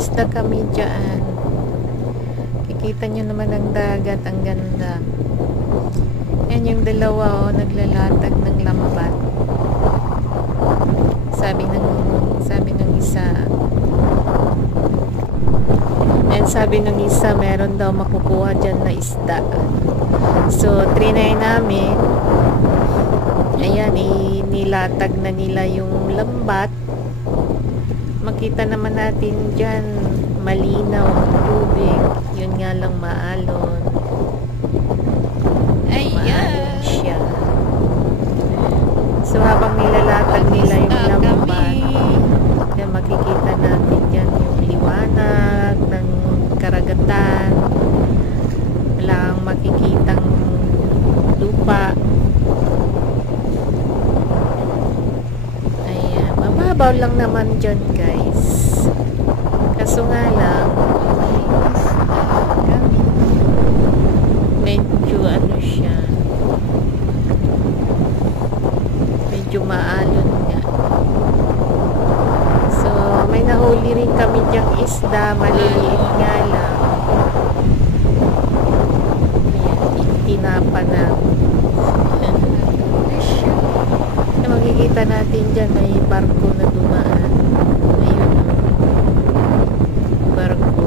isda kami dyan. Kikita nyo naman ang dagat, ang ganda. Yan yung dalawa, oh, naglalatag ng lambat. Sabi ng isa, and sabi ng isa, meron daw makukuha dyan na isda. So, trinay namin. Ayan, nilatag na nila yung lambat. Makita naman natin dyan, malinaw ang tubig. Yun nga lang maalon. Maalon siya. So, habang nilalatag nila yung lambat, yan, makikita natin dyan yung liwanag ng karagatan. Wala kang makikitang lupa. Ayan, mababaw lang naman dyan, guys. Kaso nga lang, medyo ano siya, medyo maalon nga. So, may nahuli rin kami dyang isda, maliliit nga lang. Ayan, tinapa na. Makikita natin dyan, may barko na dumaan. Ayun, barko.